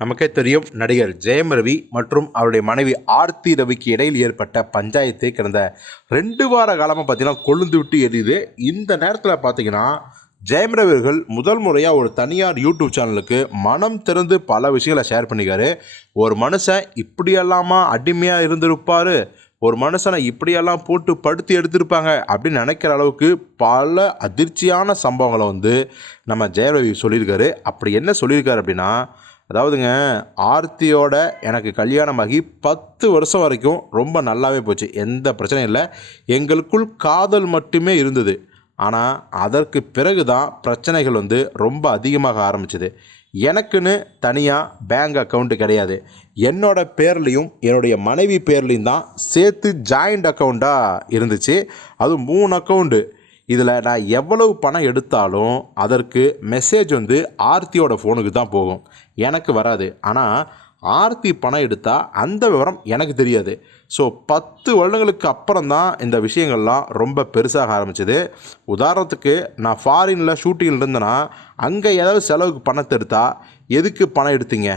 நமக்கே தெரியும் நடிகர் ஜெயம் ரவி மற்றும் அவருடைய மனைவி ஆர்த்தி ரவிக்கு இடையில் ஏற்பட்ட பஞ்சாயத்து கடந்த ரெண்டு வார காலமாக பார்த்தீங்கன்னா கொழுந்து விட்டு எரியுது. இந்த நேரத்தில் பார்த்தீங்கன்னா ஜெயம் ரவி அவர்கள் முதல் முறையாக ஒரு தனியார் யூடியூப் சேனலுக்கு மனம் திறந்து பல விஷயங்களை ஷேர் பண்ணிக்காரு ஒரு மனுஷன் இப்படியெல்லாமா அடிமையாக இருந்திருப்பார்? ஒரு மனுஷனை இப்படியெல்லாம் போட்டு படுத்து எடுத்திருப்பாங்க அப்படின்னு நினைக்கிற அளவுக்கு பல அதிர்ச்சியான சம்பவங்களை வந்து நம்ம ஜெயரவி சொல்லியிருக்காரு. அப்படி என்ன சொல்லியிருக்காரு அப்படின்னா அதாவதுங்க ஆர்த்தியோட எனக்கு கல்யாணமாகி பத்து வருஷம் வரைக்கும் ரொம்ப நல்லாவே போச்சு. எந்த பிரச்சனையும் இல்லை. எங்களுக்குள் காதல் மட்டுமே இருந்தது. ஆனால் அதற்கு பிறகு தான் பிரச்சனைகள் வந்து ரொம்ப அதிகமாக ஆரம்பிச்சது. எனக்குன்னு தனியாக பேங்க் அக்கௌண்ட்டு கிடையாது. என்னோடய பேர்லேயும் என்னுடைய மனைவி பேர்லேயும் தான் சேர்த்து ஜாயிண்ட் அக்கௌண்ட்டாக இருந்துச்சு. அது மூணு அக்கௌண்ட்டு இதில் நான் எவ்வளவு பணம் எடுத்தாலும் அதற்கு மெசேஜ் வந்து ஆர்த்தியோட ஃபோனுக்கு தான் போகும். எனக்கு வராது. ஆனால் ஆர்த்தி பணம் எடுத்தால் அந்த விவரம் எனக்கு தெரியாது. ஸோ பத்து வருடங்களுக்கு அப்புறம் தான் இந்த விஷயங்கள்லாம் ரொம்ப பெருசாக ஆரம்பிச்சது. உதாரணத்துக்கு நான் ஃபாரினில் ஷூட்டிங்கில் இருந்தேன்னா அங்கே ஏதாவது செலவுக்கு பணத்தை எடுத்தால் எதுக்கு பணம் எடுத்தீங்க?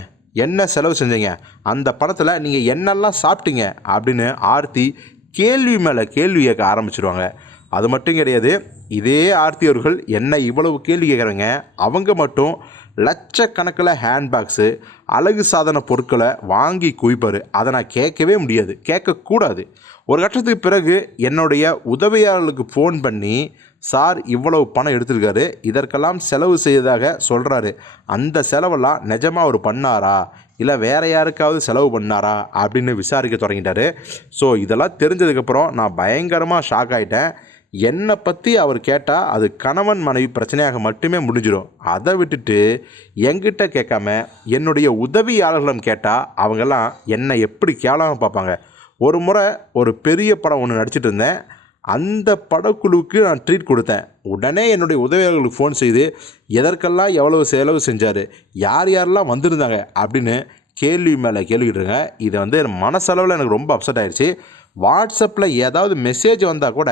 என்ன செலவு செஞ்சீங்க? அந்த பணத்தில் நீங்கள் என்னெல்லாம் சாப்பிட்டீங்க? அப்படின்னு ஆர்த்தி கேள்வி மேலே கேள்வி கேட்க ஆரம்பிச்சிருவாங்க. அது மட்டும் கிடையாது இதே ஆர்த்தி அவர்கள் என்ன இவ்வளவு கேள்வி கேட்குறாங்க அவங்க மட்டும் லட்சக்கணக்கில் ஹேண்ட்பேக்ஸு அழகு சாதன பொருட்களை வாங்கி குவிப்பார். அதை நான் கேட்கவே முடியாது கேட்கக்கூடாது. ஒரு கட்டத்துக்கு பிறகு என்னுடைய உதவியாளர்களுக்கு ஃபோன் பண்ணி சார் இவ்வளவு பணம் எடுத்திருக்காரு இதற்கெல்லாம் செலவு செய்ததாக சொல்கிறாரு அந்த செலவெல்லாம் நிஜமாக அவர் பண்ணாரா? இல்லை வேறு யாருக்காவது செலவு பண்ணாரா? அப்படின்னு விசாரிக்க தொடங்கிட்டாரு. ஸோ இதெல்லாம் தெரிஞ்சதுக்கப்புறம் நான் பயங்கரமாக ஷாக் ஆகிட்டேன் என்னை பற்றி அவர் கேட்டால் அது கணவன் மனைவி பிரச்சனையாக மட்டுமே முடிஞ்சிடும் அதை விட்டுட்டு என்கிட்ட கேட்காம என்னுடைய உதவியாளர்களிடம் கேட்டால் அவங்கெல்லாம் என்னை எப்படி கேவலமாக பார்ப்பாங்க. ஒரு முறை ஒரு பெரிய படம் ஒன்று நடிச்சிட்டு இருந்தேன். அந்த படக்குழுவுக்கு நான் ட்ரீட் கொடுத்தேன். உடனே என்னுடைய உதவியாளர்களுக்கு ஃபோன் செய்து எதற்கெல்லாம் எவ்வளவு செலவு செஞ்சார்? யார் யாரெல்லாம் வந்திருந்தாங்க? அப்படின்னு கேள்வி மேலே கேள்விட்டுருங்க இது வந்து மனசளவில் எனக்கு ரொம்ப அப்செட் ஆயிடுச்சு வாட்ஸ்அப்பில் ஏதாவது மெசேஜ் வந்தால் கூட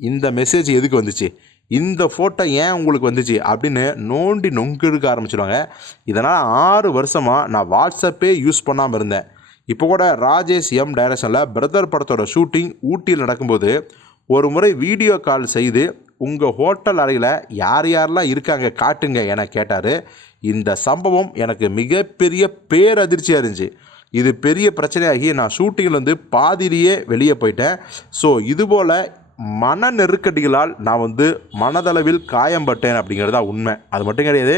இந்த மெசேஜ் எதுக்கு வந்துச்சு? இந்த ஃபோட்டோ ஏன் உங்களுக்கு வந்துச்சு? அப்படின்னு நோண்டி நொங்கு எடுக்க ஆரம்பிச்சிடுவாங்க இதனால் ஆறு வருஷமாக நான் வாட்ஸ்அப்பே யூஸ் பண்ணாமல் இருந்தேன். இப்போ கூட ராஜேஷ் எம் டைரக்ஷனில் பிரதர் படத்தோட ஷூட்டிங் ஊட்டியில் நடக்கும்போது ஒரு முறை வீடியோ கால் செய்து உங்கள் ஹோட்டல் அறையில் யார் யாரெல்லாம் இருக்காங்க காட்டுங்க என கேட்டார். இந்த சம்பவம் எனக்கு மிகப்பெரிய பேரதிர்ச்சியாக இருந்துச்சு. இது பெரிய பிரச்சனையாகி நான் ஷூட்டிங்கில் பாதிரியே வெளியே போயிட்டேன். ஸோ இதுபோல் மன நெருக்கடிகளால் நான் வந்து மனதளவில் காயம்பட்டேன் அப்படிங்கிறது தான் உண்மை. அது மட்டும் கிடையாது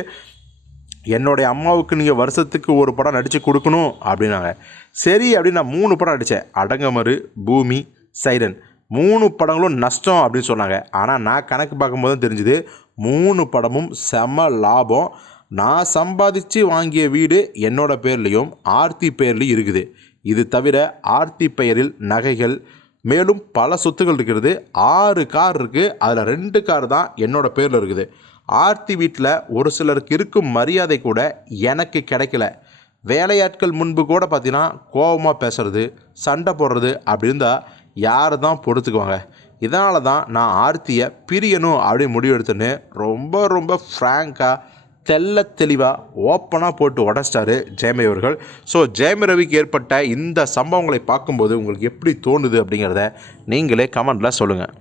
என்னுடைய அம்மாவுக்கு நீங்கள் வருஷத்துக்கு ஒரு படம் நடித்து கொடுக்கணும் அப்படின்னாங்க. சரி அப்படின்னு நான் மூணு படம் நடித்தேன் அடங்கமறு பூமி சைரன். மூணு படங்களும் நஷ்டம் அப்படின்னு சொன்னாங்க. ஆனால் நான் கணக்கு பார்க்கும்போது தெரிஞ்சுது மூணு படமும் செம லாபம். நான் சம்பாதிச்சு வாங்கிய வீடு என்னோடய பேர்லேயும் ஆர்த்தி பேர்லேயும் இருக்குது. இது தவிர ஆர்த்தி பெயரில் நகைகள் மேலும் பல சொத்துக்கள் இருக்கிறது ஆறு கார் இருக்குது அதில் ரெண்டு கார் தான் என்னோட பேரில் இருக்குது. ஆர்த்தி வீட்டில் ஒரு சிலருக்கு இருக்கும் மரியாதை கூட எனக்கு கிடைக்கல. வேலையாட்கள் முன்பு கூட பார்த்தீங்கன்னா கோபமாக பேசுறது சண்டை போடுறது அப்படி இருந்தால் யார் தான் பொறுத்துக்குவாங்க இதனால தான் நான் ஆர்த்தியை பிரியணும் அப்படின்னு முடிவெடுத்தேன்னு ரொம்ப ரொம்ப ஃப்ராங்காக தெள்ள தெளிவாக ஓப்பனாக போட்டு உடச்சிட்டாரு ஜெயமி அவர்கள். ஸோ ஜெயமி ரவிக்கு ஏற்பட்ட இந்த சம்பவங்களை பார்க்கும்போது உங்களுக்கு எப்படி தோணுது அப்படிங்கிறத நீங்களே கமெண்டில் சொல்லுங்கள்